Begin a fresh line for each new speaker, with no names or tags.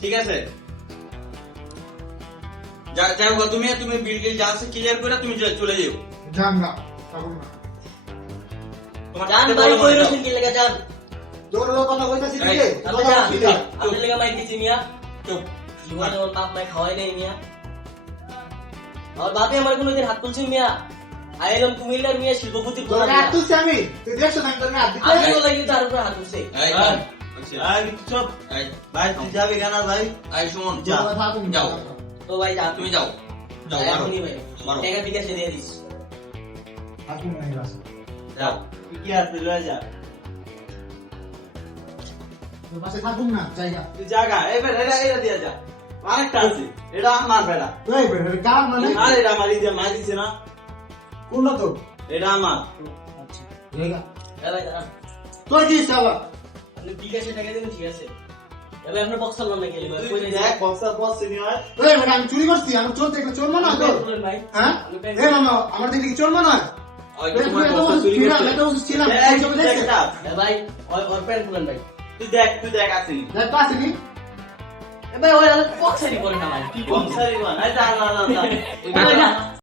ঠিক আছে। যা যাই হোক তুমি তুমি বিল টিল যা আছে ক্লিয়ার করে তুমি চলে যাও।
যান না
যান
সাথে
কই রসিন কি লেগে যান
জোর কথা কইতাছি
এই,
দিকে
আপনি
কথা
যান
বলছি না।
আপনি লেগে মাই দিছি মিয়া।
চুপ
জীবনে ওর বাপ মাই খাওয়াই নাই মিয়া। আর বাপে আমার কোনোদিন হাত তুলছে মিয়া। আইলাম কুমিল্লার মিয়া শিল্পপতির
হাত
মিয়া।
আমি তুই দেখছ না তোর হাত দিতে
আপনি লাগি তার উপরে হাত তুলছে।
চুপ ভাই তুই যাবি কেন ভাই?
এই শুনুন
যা।
জোর কথা তুমি
যাও।
তো ভাই যা
তুমি যাও। যাও
যাও
মারো। মারো।
টাকা বিকাশে দিয়ে দিস।
হাসুন নাই
যাও।
কি কি আছে লয়ে যা?
পাশে থাকুন না জায়গা
তুই জাগা এবার এটা এটা দিয়ে যা। আরেকটা আছে এটা আমার বেড়া।
কার মানে
আর এটা না।
কোনটা তো
এটা আমার।
আচ্ছা জায়গা তুই দিস আবার
আপনি বিকাশে টাকা দিন ঠিক আছে। এবার আপনার বক্স চালান না গেলে ভাই কই
দেখ
যাই
বক্স সিনি হয়
এই আমি চুরি করছি আমি চোর দেখলে চোর মনে হয়? হ্যাঁ এ মামা আমার দিকে চোর মনে
ওই
এই,
তোমার
তুই
দেখ, তুই
ওর
দেখ আসিনি।
দেখ তো আসেনি।
ভাই ওই বক্সারি করে না ভাই।
বক্সারি বান না না না
না।